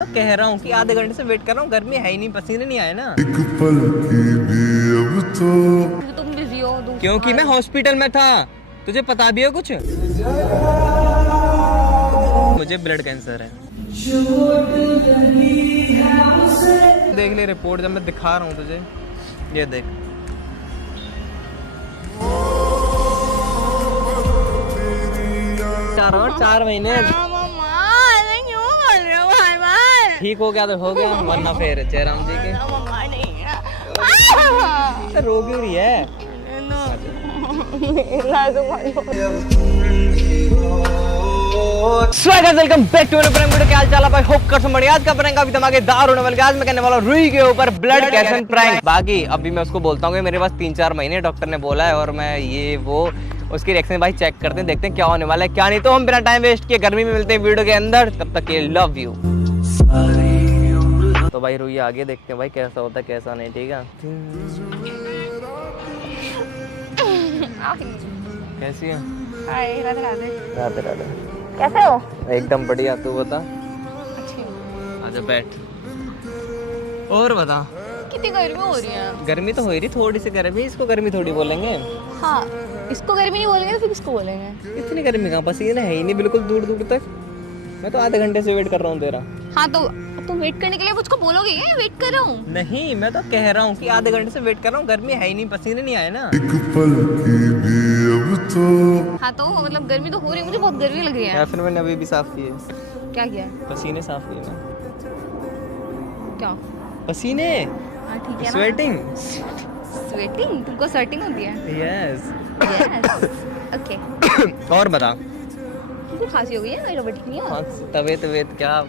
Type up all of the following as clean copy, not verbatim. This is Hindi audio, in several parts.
कह रहा हूँ कि आधे घंटे से वेट कर रहा हूँ, गर्मी है ही नहीं, पसीने नहीं आए ना। एक पल की भी अब तो तुम बिजी हो क्योंकि मैं हॉस्पिटल में था। तुझे पता भी है कुछ? मुझे ब्लड कैंसर है। देख ले रिपोर्ट, जब मैं दिखा रहा हूँ तुझे, ये देख। चार महीने ठीक हो गया तो हो गया, वरना फिर जयराम जी के रो क्यों रही है? Welcome back to prank video. क्या हाल चाल है भाई? होप कर बढ़िया। आज का प्रैंक काफी धमाकेदार होने वाला है। आज मैं करने वाला हूं रुई के ऊपर ब्लड कैंसर प्रैंक। बाकी अभी मैं उसको बोलता हूँ कि मेरे पास 3-4 महीने डॉक्टर ने बोला है, और मैं ये वो उसकी रिएक्शन भाई चेक करते हैं, देखते हैं क्या होने वाला है क्या नहीं। तो हम बिना टाइम वेस्ट किए गर्मी में मिलते हैं वीडियो के अंदर। तब तक ये लव यू। तो भाई रुई आगे देखते हैं भाई कैसा होता है कैसा नहीं। ठीक है, कैसी है? हाय राधे राधे। राधे राधे। कैसे हो? एकदम बढ़िया, तू बता। अच्छी हूँ। आजा बैठ और बता। कितनी गर्मी हो रही है? गर्मी तो हो ही रही, थोड़ी सी गर्मी, इसको गर्मी थोड़ी बोलेंगे। हाँ, इसको गर्मी नहीं बोलेंगे तो फिर किसको बोलेंगे? इतनी गर्मी कहाँ, पसीना है ही नहीं बिल्कुल दूर दूर तक। मैं तो आधे घंटे से वेट कर रहा हूँ तेरा। हाँ तो तुम वेट करने के लिए मुझको बोलोगे क्या? वेट कर रहा हूँ। नहीं, मैं तो कह रहा हूँ कि आधे घंटे से वेट कर रहा हूँ, गर्मी है ही नहीं, पसीने नहीं आए ना। एक पल की भी अब तो हाँ तो मतलब गर्मी तो हो रही है, मुझे बहुत गर्मी लग रही है। फिर मैंने अभी भी साफ किए, क्या किया? पसीने साफ किए मैं। क्या? पसीने, हाँ ठीक है ना। स्वेटिंग। स्वेटिंग? तुमको स्वेटिंग होती है? यस। ओके। और बता। तुमको खांसी हो गई है? मेरा ठीक नहीं हो? हाँ, तबीयत तबीयत क्या?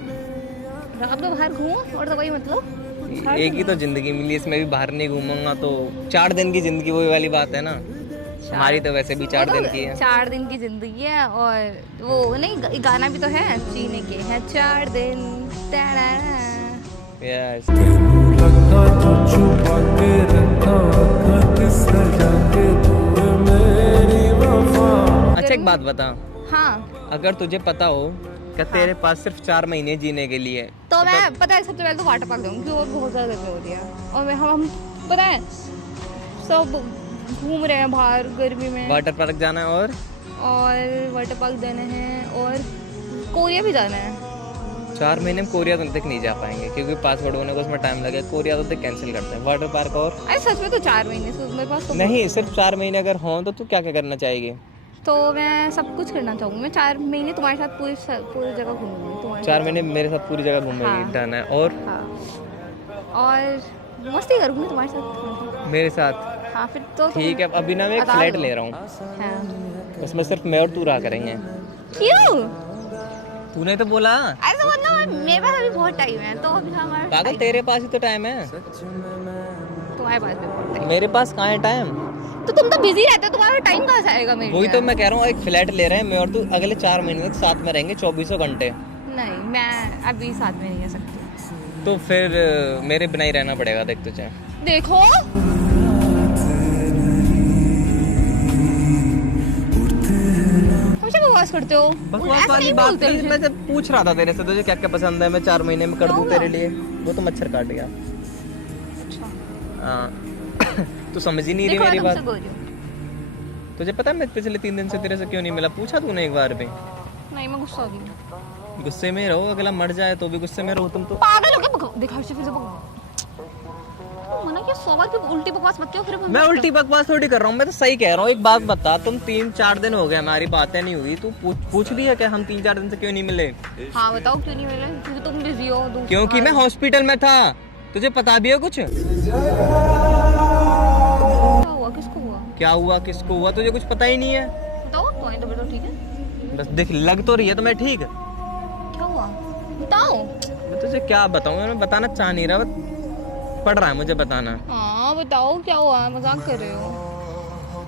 अब तो बाहर घूमो और दवाई मतलब एक ही तो जिंदगी मिली, इसमें भी बाहर नहीं घूमूंगा तो 4 दिन की जिंदगी, वही वाली बात है ना। हमारी तो वैसे भी 4 दिन की है। 4 दिन की जिंदगी है। और वो नहीं, गाना भी तो है, जीने के हैं 4 दिन। यस। अच्छा एक बात बता, हाँ अगर तुझे पता हो कि तेरे पास सिर्फ 4 महीने जीने के लिए, तो मैं पता है सबसे पहले तो वाटर पार्क जाऊंगी, और बहुत ज़्यादा गर्मी होती है। और मैं हम पता है सब घूम रहे हैं बाहर गर्मी में। वाटर पार्क जाना है और वाटर पार्क जाना है और कोरिया भी जाना है। 4 महीने में कोरिया तक नहीं जा पाएंगे क्योंकि पासपोर्ट होने को उसमें टाइम लगेगा। कोरिया तो कैंसिल करते हैं। वाटर पार्क और अरे सच में तो 4 महीने से मेरे पास तो नहीं, सिर्फ 4 महीने अगर हों तो तू क्या क्या करना चाहेगी? तो मैं सब कुछ करना चाहूँगी। मैं 4 महीने तुम्हारे साथ पूरी जगह घूमूंगी। तुम्हारे 4 महीने मेरे साथ पूरी जगह घूमेगी? हाँ। डन है। और और मस्ती करूँगी तुम्हारे साथ। मेरे साथ? हाँ फिर तो ठीक है, अभी ना मैं एक बता फ्लैट दो। ले रहा हूँ, हाँ। उसमें सिर्फ मैं और तू रहा करेंगे। क्यों? तूने तो बोला। ऐसा मतलब मेरे पास अभी बहुत टाइम है, तो अभी हमारा पागल, तेरे पास ही तो टाइम है, तुम्हारे पास भी बहुत टाइम। मेरे पास कहाँ है टाइम? तो तुम तो बिजी रहते हो, तुम्हारा टाइम कहाँ से आएगा मेरे वही लिए? तो मैं कह रहा हूँ, एक फ्लैट ले रहे हैं मैं और तू, अगले 4 महीने तक साथ में रहेंगे 24 घंटे। नहीं, मैं अभी साथ में नहीं रह सकती। तो फिर मेरे बिना ही रहना पड़ेगा। देख तुझे, देखो हमेशा बकवास करते हो। बकवास ऐसे वाली नहीं बात बोलते नहीं, मुझे। मैं जब पूछ रहा था तेरे से तुझे क्या क्या पसंद है, मैं 4 महीने में कर क्या दूं हुआ? तेरे लिए। वो तो मच्छर काट गया। अच्छा। हाँ। तू समझ ही नहीं रही देखो मैं मेरी तुमसे बात। बोल रही हूँ। तुझे पता है मैं पिछले 3 दिन से तेरे से क्यों नहीं मिला? पूछा तूने एक बार भी? नहीं, मैं गुस्सा हो गई हूँ। गुस्से में रहो, अगला मर जाए तो भी गुस्से में रहो तुम तो। पागल हो गया? दिखा फिर से मना किया 100 बार कि उल्टी बकवास मत करो। फिर मैं उल्टी बकवास थोड़ी कर रहा हूँ, मैं तो सही कह रहा हूँ। एक बात बता, तुम 3-4 दिन हो गए हमारी बातें नहीं हुई, तू पूछ भी है कि हम 3-4 दिन से क्यों नहीं मिले? हाँ बताओ क्यों नहीं मिले? क्योंकि तुम बिजी हो। क्योंकि मैं हॉस्पिटल में था। तुझे पता भी है कुछ? क्या हुआ? किसको हुआ? क्या हुआ किसको हुआ तुझे कुछ पता ही नहीं है? बताओ। तुम्हारी तबीयत तो ठीक है? बस देख, लग तो रही है तो मैं ठीक। क्या हुआ बताओ। मैं तुझे क्या बताऊँ, मैं बताना चाह नहीं रहा, पड़ रहा है मुझे बताना। हाँ बताओ क्या हुआ? मजाक कर रहे हो?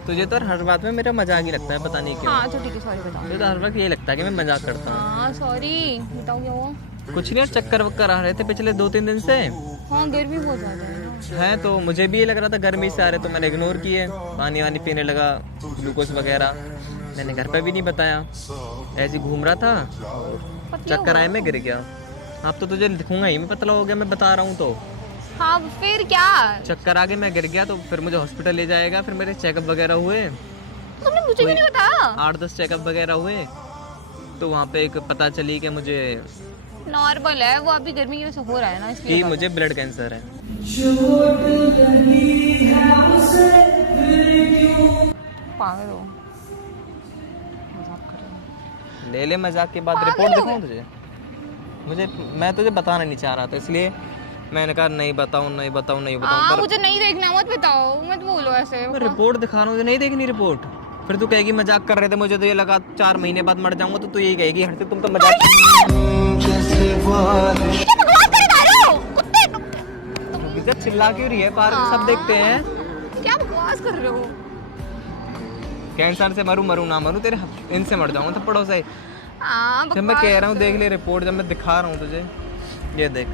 तुझे तो हर बात में मेरा मजाक ही लगता है, पता नहीं क्यों। हाँ तो ठीक है, सॉरी बताओ। मुझे तो हर वक्त ये लगता है कि मैं मजाक करता हूँ। हाँ सॉरी, बताओ क्या हुआ? कुछ नहीं, चक्कर वक्कर आ रहे थे पिछले 2-3 दिन से। हाँ गर्मी बहुत ज्यादा है ना। है तो मुझे भी ये लग रहा था गर्मी से आ रहे, तो मैंने इग्नोर किए, पानी वानी पीने लगा, ग्लूकोज वगैरह। मैंने घर पे भी नहीं बताया, ऐसे ही घूम रहा था, पतले हो चक्कर आए गए में हो? गिर गया। अब तो तुझे दिखूंगा ही, मैं पतला हो गया, मैं बता रहा हूँ तो। हाँ फिर क्या? चक्कर आगे मैं गिर गया तो फिर मुझे हॉस्पिटल ले जाएगा, फिर मेरे चेकअप वगैरह हुए, तुमने मुझे क्यों नहीं बताया? 8-10 चेकअप वगैरह हुए, तो वहाँ पे एक पता चली कि मुझे नॉर्मल है वो, अभी गर्मी की वजह से हो रहा है ना, इसलिए कि मुझे ब्लड कैंसर है। पागल हो। ले ले मजाक के बाद पागल रिपोर्ट हो दिखाऊं तुझे? मैं तुझे बताना नहीं चाह रहा था, इसलिए मैंने कहा नहीं बताऊं नहीं बताऊं नहीं बताऊं। हाँ पर मुझे नहीं देखना, मत बताओ, मत बोलो ऐसे। मैं रिपोर्ट दिखा रहा हूँ, तुझे नहीं देखनी रिपोर्ट? फिर तू कहेगी मजाक कर रहे थे, मुझे तो ये लगा 4 महीने बाद मर जाऊंगा, तो तू यही कहेगी हर से तुम तो मजाक। जब चिल्ला क्यों रही है? पार्क में सब देखते हैं। क्या बकवास कर रहे हो? कैंसर से मरूं ना मरूं, तेरे इनसे मर जाऊंगा थप्पड़ों से। हाँ, जब मैं कह रहा हूँ देख ले रिपोर्ट, जब मैं दिखा रहा हूँ तुझे, ये देख।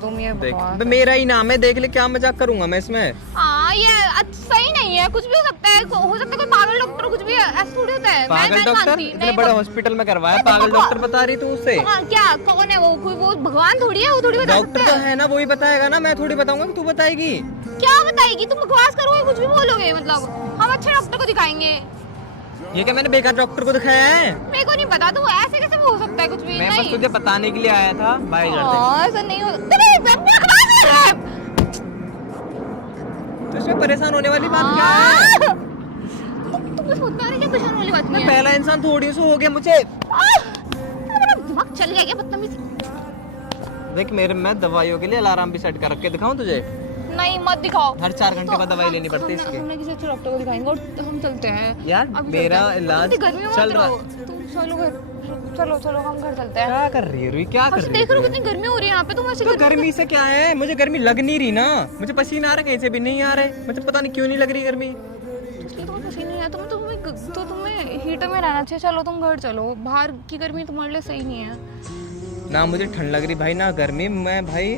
तुम ये देख बकवास बे, मेरा ही नाम है, देख ले, क्या मजाक करूंगा मैं इसमें? हाँ ये सही नहीं है, कुछ भी हो सकता है, हो सकता है कोई पागल डॉक्टर, कुछ भी ऐसा थोड़ी होता है। पागल डॉक्टर इतने बड़े हॉस्पिटल में करवाया, पागल डॉक्टर बता रही तू उससे? क्या कौन है वो? कोई वो भगवान थोड़ी है, वो थोड़ी बता डॉक्टर सकता तो है। है ना, वही बताएगा ना, मैं थोड़ी बताऊंगा कि तू बताएगी। क्या बताएगी? तुम बकवास करोगे, कुछ भी बोलोगे, मतलब हम अच्छे डॉक्टर को दिखाएंगे। ये क्या मैंने बेकार डॉक्टर को दिखाया है? मेरे को नहीं पता, तो ऐसे कैसे हो सकता है कुछ भी? मैं बस नहीं तुझे बताने के लिए आया था, बाय कर दे। ऐसा नहीं होता। तो इसमें परेशान होने वाली बात क्या है? तुम्हें समझ में आ रही है क्या परेशान वाली बात नहीं मैं है? पहला इंसान थोड़ी सी हो गया मुझे। मेरा दिमाग चल गया क्या? बदतमीजी। देख मेरे, मैं दवाइयों के लिए अलार्म भी सेट कर रख के दिखाऊं तुझे? नहीं मत दिखाओ। हर 4 घंटे बाद दवाई लेनी पड़ती है इसकी। हमने किसी अच्छे डॉक्टर को दिखाएंगे और हम चलते हैं यार अभी मेरा चलते हैं। इलाज तुम गर्मी में चल मत रहा रहो। तुम चलो घर, चलो चलो हम घर चलते हैं। क्या कर रही है रुई? क्या कर अच्छा रही देख रहे हो है? कितनी गर्मी हो रही है यहाँ पे, तुम ऐसे तो गर्मी से क्या है? मुझे गर्मी लग नहीं रही ना, मुझे पसीना आ रहा है, कहीं से भी नहीं आ रहा है, मुझे पता नहीं क्यों नहीं लग रही गर्मी। इसलिए तुम्हें पसीना नहीं आता, तुम्हें हीटर में रहना चाहिए। चलो तुम घर चलो, बाहर की गर्मी तुम्हारे लिए सही नहीं है। ना मुझे ठंड लग रही भाई, ना गर्मी। मैं भाई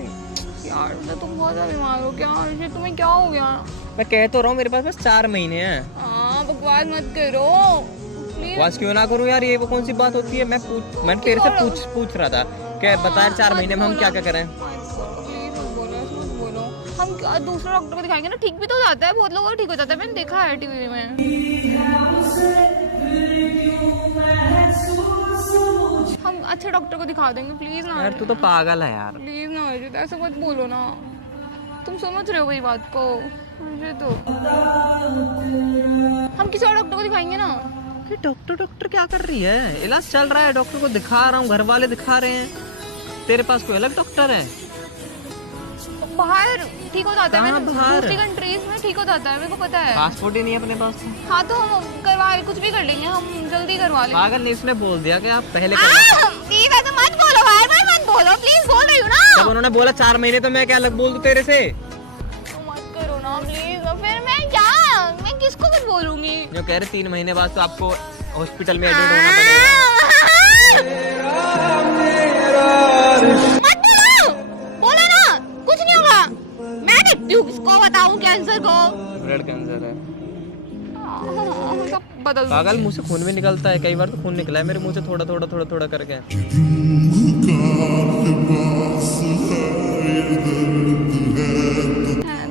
यार तुम बहुत ज्यादा बीमार हो क्या? ये तुम्हें क्या हो गया? मैं कह तो रहा हूँ मेरे पास बस 4 महीने हैं। हाँ बकवास मत करो प्लीज। बस क्यों ना करूँ यार, ये वो कौन सी बात होती है? मैं तेरे से पूछ रहा था कि बता 4 महीने में हम क्या क्या करें। प्लीज मत बोलो, ऐसे मत बोलो। हम दूसरे डॉक्टर को दिखाएंगे ना, ठीक भी तो हो जाता है, बहुत लोगों को ठीक हो जाता है, मैंने देखा है टीवी में। हम अच्छे डॉक्टर को दिखा देंगे, प्लीज ना। यार तू तो पागल है यार। प्लीज ना अर्जित, ऐसे मत बोलो ना, तुम समझ रहे हो वही बात को। मुझे तो हम किसी और डॉक्टर को दिखाएंगे ना। ये डॉक्टर क्या कर रही है? इलाज चल रहा है, डॉक्टर को दिखा रहा हूँ, घर वाले दिखा रहे हैं। तेरे पास कोई अलग डॉक्टर है? बाहर ठीक हो जाता है, कहाँ मैंने बाहर? दूसरी कंट्रीज में ठीक हो जाता है, मेरे को पता है। पासपोर्ट ही नहीं है अपने पास तो। हाँ तो हम करवा कुछ भी कर लेंगे, हम जल्दी करवा लेंगे। पागल ने इसने बोल दिया कि आप पहले प्लीज ऐसे मत बोलो, बार बार मत बोलो, प्लीज बोल रही हूँ ना। जब उन्होंने बोला 4 महीने, तो मैं क्या अलग बोल दूं तेरे से? मत करो ना प्लीज, फिर मैं किसको कुछ बोलूंगी? जो कह रहे 3 महीने बाद तो आपको हॉस्पिटल में एडमिट होना पड़ेगा। मत बोलो, बोलो ना, कुछ नहीं होगा। मैं देखती हूँ किसको बताऊँ कैंसर को। ब्लड कैंसर है। सब बदल दो। पागल, मुंह से खून भी निकलता है, कई बार तो खून निकला है मेरे मुंह से, थोड़ा करके।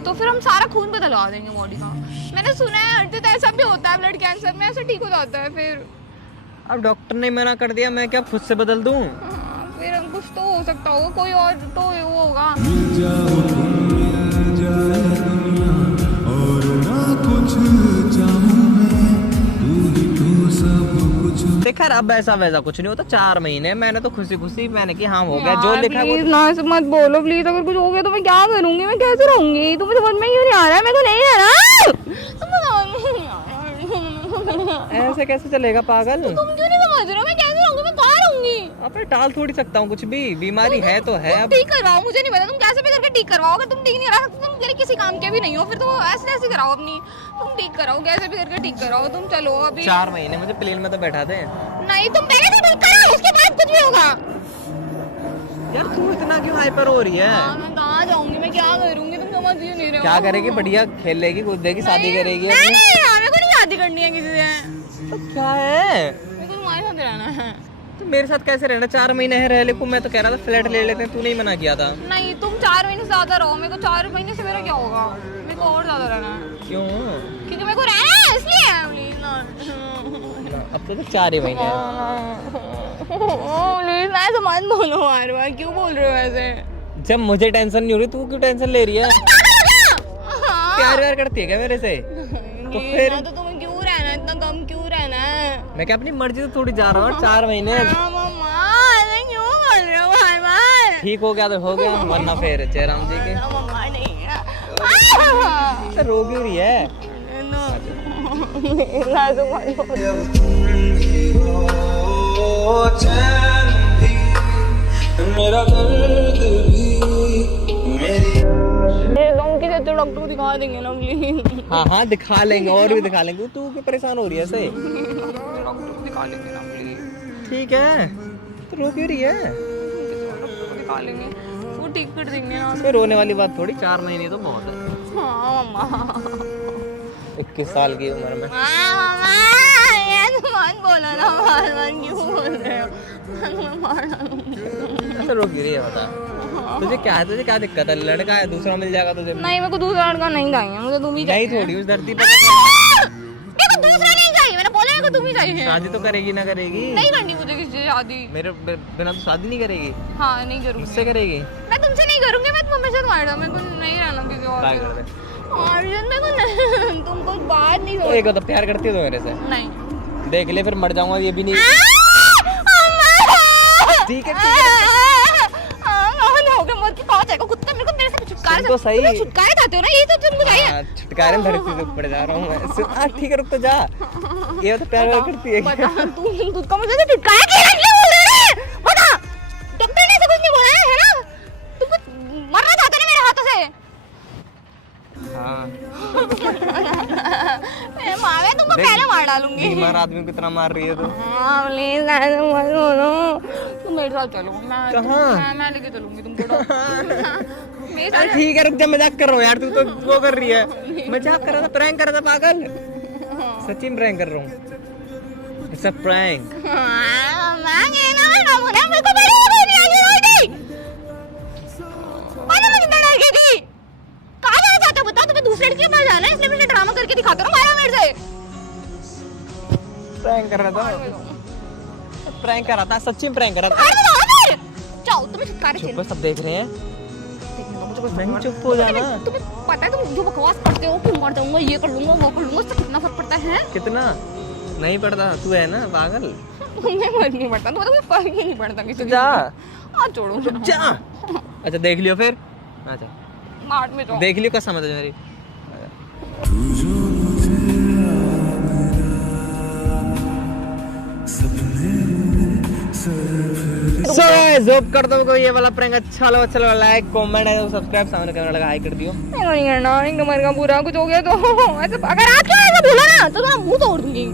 तो फिर हम सारा खून बदलवा देंगे बॉडी का। मैंने सुना है अर्जित ऐसा भी होता है, ब्लड कैंसर में ऐसे ठीक हो जाता है। फिर अब डॉक्टर ने मना कर दिया, मैं क्या खुद से बदल दूं? फिर कुछ तो हो सकता होगा, कोई और तो वो होगा। देख यार, अब ऐसा वैसा कुछ नहीं होता। 4 महीने मैंने तो खुशी मैंने कि हाँ हो गया, जो लिखा है वो। प्लीज ना ऐसे मत बोलो प्लीज, अगर कुछ हो गया तो मैं क्या करूंगी? मैं कैसे रहूंगी? तुम्हें समझ में क्यों नहीं आ रहा है? मेरे को नहीं आ रहा। ऐसे कैसे चलेगा पागल? तुम क्यों नहीं समझ रहे हो? मैं कैसे रहूंगी? मैं कहाँ रहूंगी? अब टाल थोड़ी सकता हूँ कुछ भी, बीमारी है तो है। तुम अब ठीक करवाओ, मुझे नहीं पता तुम कैसे भी करके ठीक करवाओ। अगर तुम ठीक नहीं करा सकते, तुम मेरे किसी काम के भी नहीं हो, फिर तो ऐसे कराओ अपनी। तुम ठीक कराओ, कैसे भी करके ठीक कराओ। तुम चलो अभी। 4 महीने मुझे प्लेन में तो बैठा दे। नहीं, तुम पहले तो ठीक कराओ, उसके बाद कुछ भी होगा। यार तू इतना क्यों हाइपर हो रही है? हाँ, मैं कहाँ जाऊंगी? मैं क्या करूंगी? तुम समझ ही नहीं रहे क्या हो। करेगी? बढ़िया खेलेगी कूदेगी, शादी करेगी नहीं अपनी। नहीं यार, मेरे को नहीं शादी करनी है किसी से। तो क्या है? मेरे को तुम्हारे साथ रहना है। तो मेरे साथ कैसे रहना? 4 महीने है रह ले को। मैं तो कह रहा था फ्लैट ले लेते हैं, तू नहीं मना किया था। नहीं, तुम 4 महीने से ज्यादा रहो। मेरे को 4 महीने से मेरा क्या होगा? मेरे को और ज्यादा रहना है। क्यों? क्योंकि मेरे को रहना है इसलिए। प्लीज ना। अब तो 4 ही महीने हैं। प्लीज ना, ऐसे मत बोलो बार बार। क्यों बोल रहे हो ऐसे? जब मुझे टेंशन नहीं हो रही, तू क्यों टेंशन ले रही है? प्यार व्यार करती है क्या मेरे से? तो फिर तो तुम्हें क्यों रहना है? इतना कम क्यों रहना है? मैं क्या अपनी मर्जी से थोड़ी जा रहा हूँ? 4 महीने मम्मा, ऐसे क्यों बोल रहे हो बार बार? ठीक हो गया तो हो गया, वरना फिर जयराम जी के। मम्मा नहीं है। तो रो क्यों रही है? ना तुम्हारी मेरा दर्द भी मेरी तो डॉक्टर दिखा देंगे ना प्लीज। हाँ हाँ दिखा लेंगे, और भी दिखा लेंगे। तू क्यों परेशान हो रही है ऐसे? डॉक्टर दिखा लेंगे ना प्लीज। ठीक है, तो रो क्यों रही है? डॉक्टर को दिखा लेंगे, वो ठीक कर देंगे ना। इसमें रोने वाली बात थोड़ी, 4 महीने तो बहुत है। हाँ मम्मा। 21 साल की उम्र में। मम्मा, ये तो मत बोलो ना बार बार। क्यों बोल रहे हो? मैं मार डालूंगी। ऐसे रो क्यों रही है बता? तुझे क्या है? तुझे क्या दिक्कत है? लड़का है, दूसरा मिल जाएगा तुझे। नहीं, मेरे को दूसरा लड़का नहीं चाहिए। मुझे तुम ही नहीं चाहिए। थोड़ी उस धरती पर मेरे को दूसरा नहीं चाहिए। मैंने बोला मेरे को तुम ही चाहिए। शादी तो करेगी ना करेगी? नहीं करनी मुझे किसी से शादी। मेरे बिना तो शादी नहीं करेगी? हाँ, नहीं करूँगी। मुझसे करेगी? मैं तुमसे नहीं करूँगी। मैं तुम्हें से मार दूँ। मेरे को नहीं रहना किसी और क्या से। कर दे? अर्जुन, मेरे को नहीं। तुम कुछ बात नहीं तो एक तो प्यार करती है तो मेरे से? नहीं। देख ले, फिर मर जाऊंगा ये भी नहीं। ठीक है कुत्ता मेरे को मेरे से छुटकारा सुन तो सही। तुम छुटकारा चाहते हो ना? ये तो तुमको चाहिए। हाँ, छुटकारे में धरती से ऊपर जा रहा हूँ मैं। ठीक है, रुक तो जा। ये तो प्यार व्यार करती है क्या? बता, तुम तुझको मुझे से छुटकारा क्यों बोल रहे हैं? बता, डॉक्टर ने ऐसा कुछ नहीं बोला है ना? तुम कुछ मरना चाहते ना मेरे हाथों से? हाँ, मैं मारे तुमको पहले मार डालूंगी। बीमार आदमी को कितना मार रही है तो। हाँ, प्लीज ऐसे मत बोलो। तुम मेरे साथ चलो। कहाँ? मैं लेके चलूंगी तुमको डॉक्टर। मेरे साथ। ठीक है, रुक जा। मजाक कर रहा हूँ यार, तू तो वो कर रही है। मजाक कर रहा था, प्रैंक कर रहा था पागल। सच्ची में प्रैंक कर रहा हूँ। It's a prank. प्रैंक कर रहा था, प्रैंक कर रहा था, सच्ची में प्रैंक कर रहा था। चुप, सब देख रहे हैं। नहीं, चुप हो जाना। तुम्हें पता है तुम जो बकवास करते हो, तुम मर जाऊंगा, ये कर लूंगा, वो कर लूंगा, उससे कितना फर्क पड़ता है? कितना नहीं पड़ता? तू है ना पागल। तुम्हें फर्क नहीं पड़ता। तुम्हें फर्क ही नहीं पड़ता किसी जा। हाँ, छोड़ो जा। अच्छा देख लियो फिर। अच्छा मार्ट में जाओ। देख लियो, कसम है तुझे मेरी। सो गाइस, होप करता हूँ ये वाला प्रैंक अच्छा लगा लाइक कमेंट है, सब्सक्राइब, सामने कैमरा लगा हाई कर दियो। नहीं करना, एक नंबर का बुरा कुछ हो गया तो ऐसे अगर आप क्या ऐसा बोला ना तो मैं मुंह तोड़ दूंगी।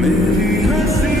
मेरी हंसी